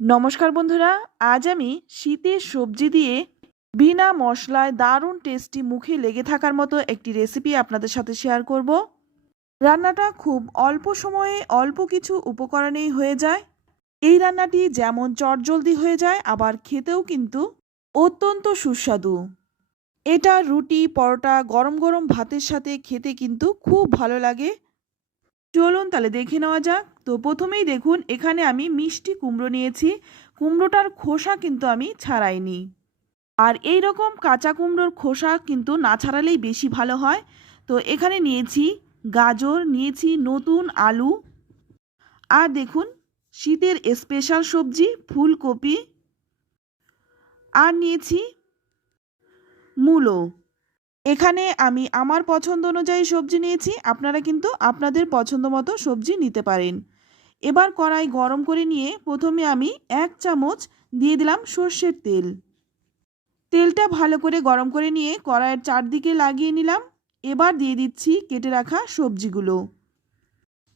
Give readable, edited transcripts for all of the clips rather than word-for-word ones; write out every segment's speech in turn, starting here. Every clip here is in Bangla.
নমস্কার বন্ধুরা, আজ আমি শীতের সবজি দিয়ে বিনা মশলায় দারুণ টেস্টি মুখে লেগে থাকার মতো একটি রেসিপি আপনাদের সাথে শেয়ার করব। রান্নাটা খুব অল্প সময়ে অল্প কিছু উপকরণেই হয়ে যায়। এই রান্নাটি যেমন চটজলদি হয়ে যায়, আবার খেতেও কিন্তু অত্যন্ত সুস্বাদু। এটা রুটি, পরোটা, গরম গরম ভাতের সাথে খেতে কিন্তু খুব ভালো লাগে। চলুন তাহলে দেখে নেওয়া যাক। তো প্রথমেই দেখুন, এখানে আমি মিষ্টি কুমড়ো নিয়েছি। কুমড়োটার খোসা কিন্তু আমি ছাড়াইনি। আর এই রকম কাঁচা কুমড়োর খোসা কিন্তু না ছাড়ালেই বেশি ভালো হয়। তো এখানে নিয়েছি গাজর, নিয়েছি নতুন আলু, আর দেখুন শীতের স্পেশাল সবজি ফুলকপি, আর নিয়েছি মূলো। এখানে আমি আমার পছন্দ অনুযায়ী সবজি নিয়েছি, আপনারা কিন্তু আপনাদের পছন্দ মতো সবজি নিতে পারেন। এবার কড়াই গরম করে নিয়ে প্রথমে আমি 1 চামচ দিয়ে দিলাম সর্ষের তেল। তেলটা ভালো করে গরম করে নিয়ে কড়াইয়ের চারদিকে লাগিয়ে নিলাম। এবার দিয়ে দিচ্ছি কেটে রাখা সবজিগুলো।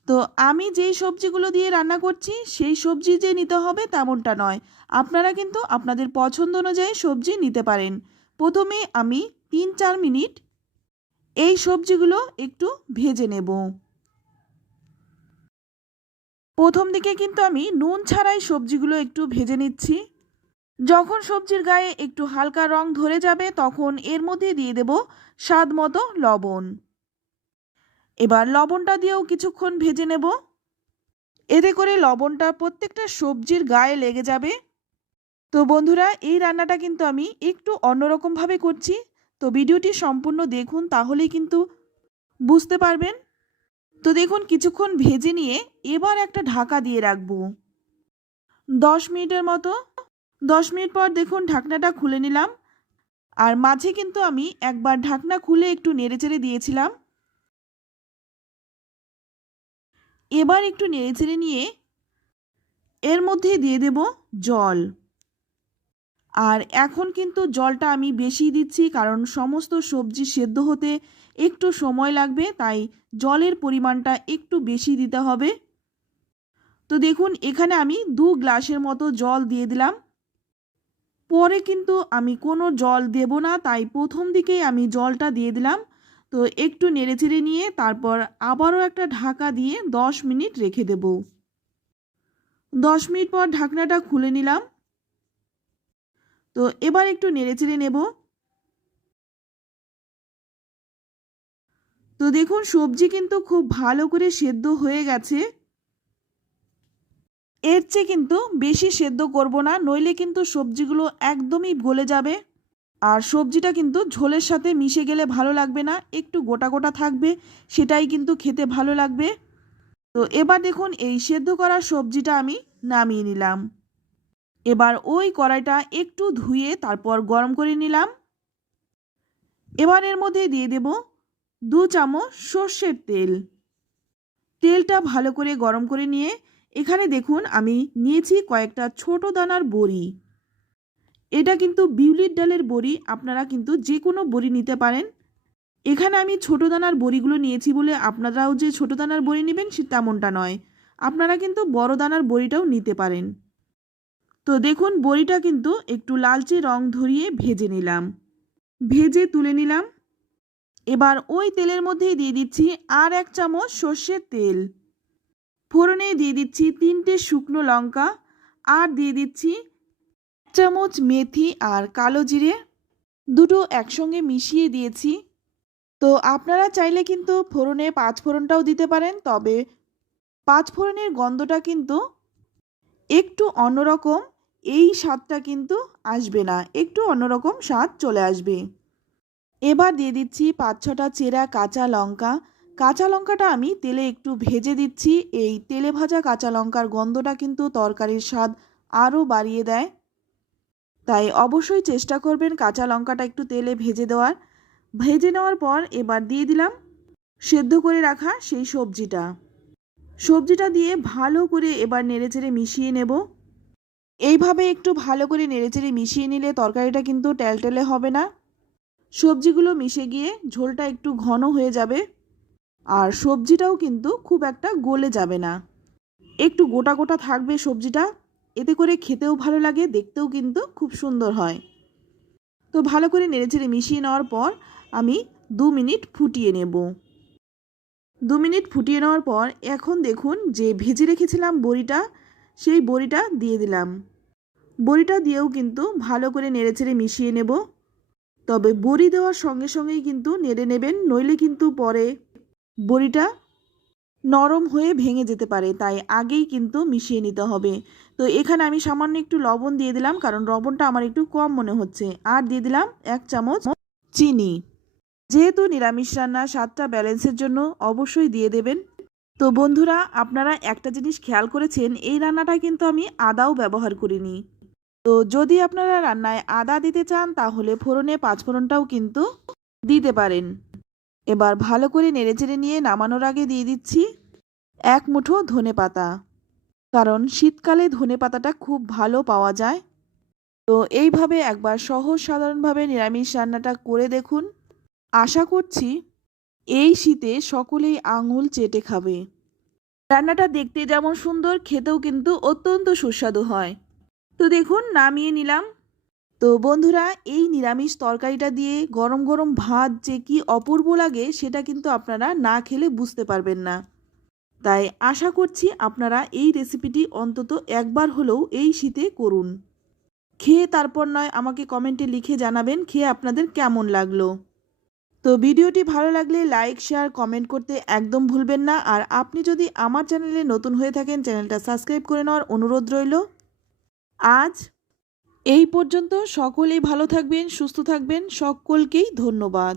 তো আমি যেই সবজিগুলো দিয়ে রান্না করছি সেই সবজি যে নিতে হবে তেমনটা নয়, আপনারা কিন্তু আপনাদের পছন্দ অনুযায়ী সবজি নিতে পারেন। প্রথমে আমি 3-4 মিনিট এই সবজিগুলো একটু ভেজে নেব। প্রথম দিকে কিন্তু আমি নুন ছাড়াই সবজিগুলো একটু ভেজে নিচ্ছি। যখন সবজির গায়ে একটু হালকা রং ধরে যাবে তখন এর মধ্যে দিয়ে দেব স্বাদ মতো লবণ। এবার লবণটা দিয়েও কিছুক্ষণ ভেজে নেব। এতে করে লবণটা প্রত্যেকটা সবজির গায়ে লেগে যাবে। তো বন্ধুরা, এই রান্নাটা কিন্তু আমি একটু অন্যরকমভাবে করছি। তো ভিডিওটি সম্পূর্ণ দেখুন, তাহলেই কিন্তু বুঝতে পারবেন। তো দেখুন, কিছুক্ষণ ভেজে নিয়ে এবার একটা ঢাকা দিয়ে রাখবো 10 মিনিটের মতো। 10 মিনিট পর দেখুন ঢাকনাটা খুলে নিলাম। আর মাঝে কিন্তু আমি একবার ঢাকনা খুলে একটু নেড়েচেড়ে দিয়েছিলাম। এবার একটু নেড়েচেড়ে নিয়ে এর মধ্যে দিয়ে দেব জল। আর এখন কিন্তু জলটা আমি বেশি দিচ্ছি, কারণ সমস্ত সবজি সেদ্ধ হতে একটু সময় লাগবে, তাই জলের পরিমাণটা একটু বেশি দিতে হবে। তো দেখুন, এখানে আমি 2 গ্লাসের মতো জল দিয়ে দিলাম। পরে কিন্তু আমি কোনো জল দেব না, তাই প্রথম দিকেই আমি জলটা দিয়ে দিলাম। তো একটু নেড়েচেড়ে নিয়ে তারপর আবারও একটা ঢাকা দিয়ে 10 মিনিট রেখে দেব। 10 মিনিট পর ঢাকনাটা খুলে নিলাম। তো এবার একটু নেড়েচেড়ে নেব। তো দেখুন, সবজি কিন্তু খুব ভালো করে সেদ্ধ হয়ে গেছে। এর চেয়ে কিন্তু বেশি সেদ্ধ করব না, নইলে কিন্তু সবজিগুলো একদমই গলে যাবে। আর সবজিটা কিন্তু ঝোলের সাথে মিশে গেলে ভালো লাগবে না, একটু গোটা গোটা থাকবে, সেটাই কিন্তু খেতে ভালো লাগবে। তো এবার দেখুন, এই সেদ্ধ করা সবজিটা আমি নামিয়ে নিলাম। এবার ওই কড়াইটা একটু ধুয়ে তারপর গরম করে নিলাম। এবার এর মধ্যে দিয়ে দেব 2 চামচ সর্ষের তেল। তেলটা ভালো করে গরম করে নিয়ে এখানে দেখুন আমি নিয়েছি কয়েকটা ছোট দানার বড়ি। এটা কিন্তু বিউলির ডালের বড়ি, আপনারা কিন্তু যে কোনো বড়ি নিতে পারেন। এখানে আমি ছোট দানার বড়িগুলো নিয়েছি বলে আপনারাও যে ছোট দানার বড়ি নেবেন সে তেমনটা নয়, আপনারা কিন্তু বড় দানার বড়িটাও নিতে পারেন। তো দেখুন, বড়িটা কিন্তু একটু লালচে রং ধরিয়ে ভেজে নিলাম, ভেজে তুলে নিলাম। এবার ওই তেলের মধ্যেই দিয়ে দিচ্ছি আর 1 চামচ সর্ষের তেল। ফোড়নে দিয়ে দিচ্ছি 3টে শুকনো লঙ্কা, আর দিয়ে দিচ্ছি 1 চামচ মেথি আর কালো জিরে, দুটো একসঙ্গে মিশিয়ে দিয়েছি। তো আপনারা চাইলে কিন্তু ফোড়নে 5 ফোড়নটাও দিতে পারেন, তবে 5 ফোড়নের গন্ধটা কিন্তু একটু অন্যরকম, এই স্বাদটা কিন্তু আসবে না, একটু অন্যরকম স্বাদ চলে আসবে। এবার দিয়ে দিচ্ছি 5-6টা চেরা কাঁচা লঙ্কা। কাঁচা লঙ্কাটা আমি তেলে একটু ভেজে দিচ্ছি। এই তেলে ভাজা কাঁচা লঙ্কার গন্ধটা কিন্তু তরকারির স্বাদ আরও বাড়িয়ে দেয়, তাই অবশ্যই চেষ্টা করবেন কাঁচা লঙ্কাটা একটু তেলে ভেজে দেওয়ার। ভেজে নেওয়ার পর এবার দিয়ে দিলাম সেদ্ধ করে রাখা সেই সবজিটা দিয়ে ভালো করে এবার নেড়েচেড়ে মিশিয়ে নেব। এইভাবে একটু ভালো করে নেড়েচেড়ে মিশিয়ে নিলে তরকারিটা কিন্তু টেলটেলে হবে না। সবজিগুলো মিশে গিয়ে ঝোলটা একটু ঘন হয়ে যাবে, আর সবজিটাও কিন্তু খুব একটা গলে যাবে না, একটু গোটা গোটা থাকবে সবজিটা। এতে করে খেতেও ভালো লাগে, দেখতেও কিন্তু খুব সুন্দর হয়। তো ভালো করে নেড়েচেড়ে মিশিয়ে নেওয়ার পর আমি 2 মিনিট ফুটিয়ে নেব। 2 মিনিট ফুটিয়ে নেওয়ার পর এখন দেখুন যে ভেজে রেখেছিলাম বড়িটা, সেই বড়িটা দিয়ে দিলাম। বড়িটা দিয়েও কিন্তু ভালো করে নেড়েচেড়ে মিশিয়ে নেব। তবে বড়ি দেওয়ার সঙ্গে সঙ্গেই কিন্তু নেড়ে নেবেন, নইলে কিন্তু পরে বড়িটা নরম হয়ে ভেঙে যেতে পারে, তাই আগেই কিন্তু মিশিয়ে নিতে হবে। তো এখানে আমি সামান্য একটু লবণ দিয়ে দিলাম, কারণ লবণটা আমার একটু কম মনে হচ্ছে। আর দিয়ে দিলাম 1 চামচ চিনি। যেহেতু নিরামিষ রান্না, স্বাদটা ব্যালেন্সের জন্য অবশ্যই দিয়ে দেবেন। তো বন্ধুরা, আপনারা একটা জিনিস খেয়াল করেছেন, এই রান্নাটায় কিন্তু আমি আদাও ব্যবহার করিনি। তো যদি আপনারা রান্নায় আদা দিতে চান তাহলে ফোড়নে 5 ফোড়নটাও কিন্তু দিতে পারেন। এবার ভালো করে নেড়েচেড়ে নিয়ে নামানোর আগে দিয়ে দিচ্ছি 1 মুঠো ধনেপাতা, কারণ শীতকালে ধনেপাতাটা খুব ভালো পাওয়া যায়। তো এইভাবে একবার সহজ সাধারণভাবে নিরামিষ রান্নাটা করে দেখুন। আশা করছি এই শীতে সকলেই আঙুল চেটে খাবে। রান্নাটা দেখতে যেমন সুন্দর, খেতেও কিন্তু অত্যন্ত সুস্বাদু হয়। তো দেখুন নামিয়ে নিলাম। তো বন্ধুরা, এই নিরামিষ তরকারিটা দিয়ে গরম গরম ভাত যে কি অপূর্ব লাগে সেটা কিন্তু আপনারা না খেলে বুঝতে পারবেন না। তাই আশা করছি আপনারা এই রেসিপিটি অন্তত একবার হলেও এই শীতে করুন। খেয়ে তারপর নয় আমাকে কমেন্টে লিখে জানাবেন খেয়ে আপনাদের কেমন লাগলো। তো ভিডিওটি ভালো লাগলে লাইক, শেয়ার, কমেন্ট করতে একদম ভুলবেন না। আর আপনি যদি আমার চ্যানেলে নতুন হয়ে থাকেন, চ্যানেলটা সাবস্ক্রাইব করে নেওয়ার অনুরোধ রইল। আজ এই পর্যন্ত। সকলেই ভালো থাকবেন, সুস্থ থাকবেন। সকলকেই ধন্যবাদ।